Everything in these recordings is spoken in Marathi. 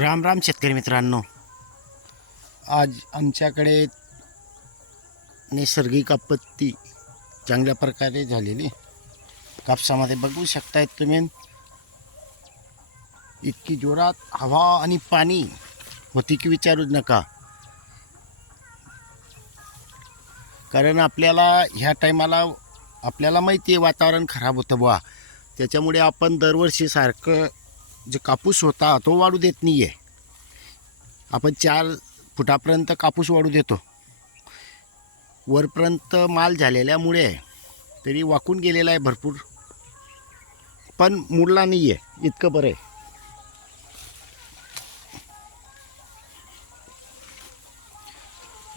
राम राम शेतकरी मित्रांनो. आज आमच्याकडे नैसर्गिक आपत्ती चांगल्या प्रकारे झालेली. कापसामध्ये बघू शकतायत तुम्ही. इतकी जोरात हवा आणि पाणी होती की विचारूच नका. कारण आपल्याला ह्या टायमाला आपल्याला माहिती आहे वातावरण खराब होतं बुवा. त्याच्यामुळे आपण दरवर्षी सारखं जे कापूस होता तो वाढू देत नाही आहे आपण चार फुटापर्यंत कापूस वाढू देतो. वरपर्यंत माल झालेल्यामुळे तरी वाकून गेलेला आहे भरपूर. पण मुडला नाही आहे इतकं बरं आहे.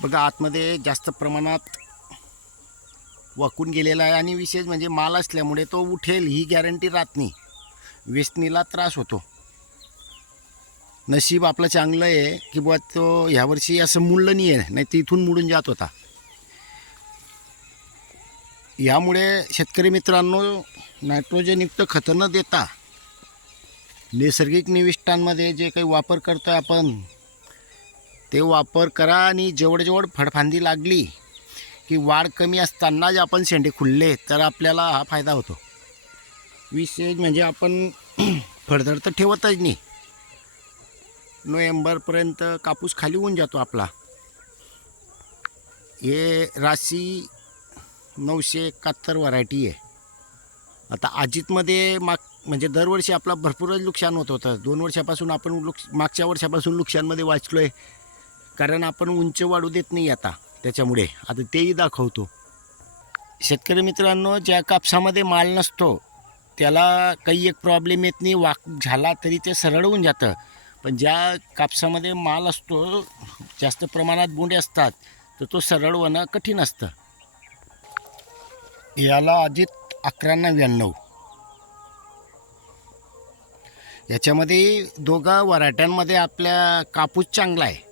बघा आतमध्ये जास्त प्रमाणात वाकून गेलेला आहे आणि विशेष म्हणजे माल असल्यामुळे तो उठेल ही गॅरंटी राहत नाही. वेचणीला त्रास होतो. नशीब आपलं चांगलं आहे की बुवा तो ह्यावर्षी असं मुडलं नाही आहे नाही तर इथून मुडून जात होता. यामुळे शेतकरी मित्रांनो नायट्रोजनयुक्त खतं न देता नैसर्गिक निविष्टांमध्ये जे काही वापर करतो आहे आपण ते वापर करा आणि जेवढजवळ फडफांदी लागली की वाढ कमी असताना जे आपण शेंडे खुलले तर आपल्याला हा फायदा होतो. विशेष म्हणजे आपण फळधड तर ठेवतच नाही. नोव्हेंबरपर्यंत कापूस खाली होऊन जातो आपला. हे राशी नऊशे एकाहत्तर व्हरायटी आहे. आता अजितमध्ये माग म्हणजे दरवर्षी आपला भरपूरच नुकसान होत होतं. दोन वर्षापासून आपण लुक मागच्या वर्षापासून नुकसानमध्ये वाचलो आहे कारण आपण उंच वाढू देत नाही आता त्याच्यामुळे. आता तेही दाखवतो. शेतकरी मित्रांनो ज्या कापसामध्ये माल नसतो त्याला काही एक प्रॉब्लेम येत नाही. वाक झाला तरी ते सरळ होऊन जातं. पण ज्या कापसामध्ये माल असतो जास्त प्रमाणात बोंडे असतात तर तो सरळ होणं कठीण असतं. याला अजित अकरा नव्याण्णव याच्यामध्ये दोघा वराट्यांमध्ये आपल्या कापूस चांगला आहे.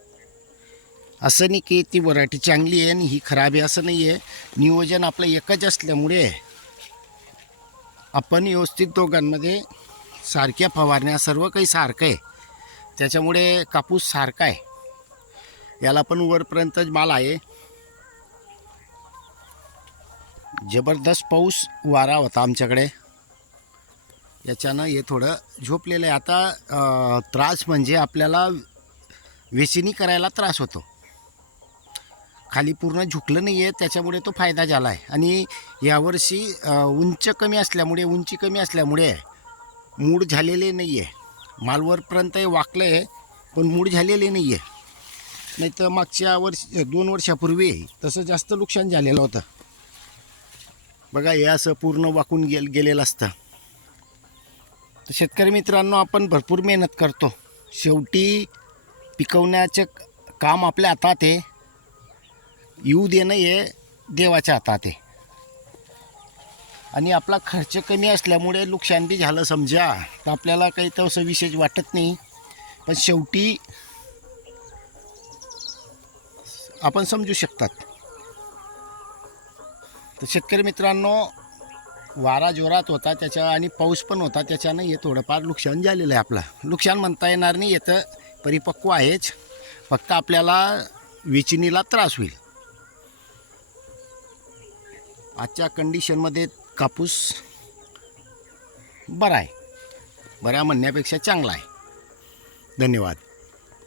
असं नाही की ती वराठी चांगली आहे आणि ही खराब आहे असं नाही आहे. नियोजन आपलं एकच असल्यामुळे आपण व्यवस्थित दोघांमध्ये सारख्या फवारण्या सर्व काही सारखं आहे. त्याच्यामुळे कापूस सारखा आहे. याला पण वरपर्यंतच माल आहे. जबरदस्त पाऊस वारा होता आमच्याकडे. याच्यानं हे थोडं झोपलेलं आहे. आता त्रास म्हणजे आपल्याला वेचिनी करायला त्रास होतो. खाली पूर्ण झुकलं नाही आहे त्याच्यामुळे तो फायदा झाला आहे आणि यावर्षी उंच कमी असल्यामुळे उंची कमी असल्यामुळे मूड झालेले नाही आहे मालवरपर्यंत हे वाकलं आहे पण मूड झालेले नाही आहे नाही तर मागच्या वर्ष दोन वर्षापूर्वी तसं जास्त नुकसान झालेलं होतं. बघा हे असं पूर्ण वाकून गेल गेलेलं असतं. तर शेतकरी मित्रांनो आपण भरपूर मेहनत करतो. शेवटी पिकवण्याचं काम आपल्या हातात आहे. येऊ देणं हे देवाच्या हातात आहे. आणि आपला खर्च कमी असल्यामुळे नुकसान बी झालं समजा तर आपल्याला काही तसं विशेष वाटत नाही. पण शेवटी आपण समजू शकतात. तर शेतकरी मित्रांनो वारा जोरात होता त्याच्या आणि पाऊस पण होता त्याच्यानं हे थोडंफार नुकसान झालेलं आहे आपलं. नुकसान म्हणता येणार नाही येतं परिपक्व आहेच. फक्त आपल्याला वेचिनीला त्रास होईल. आजच्या कंडिशनमध्ये कापूस बरा आहे. बऱ्या म्हणण्यापेक्षा चांगला आहे. धन्यवाद.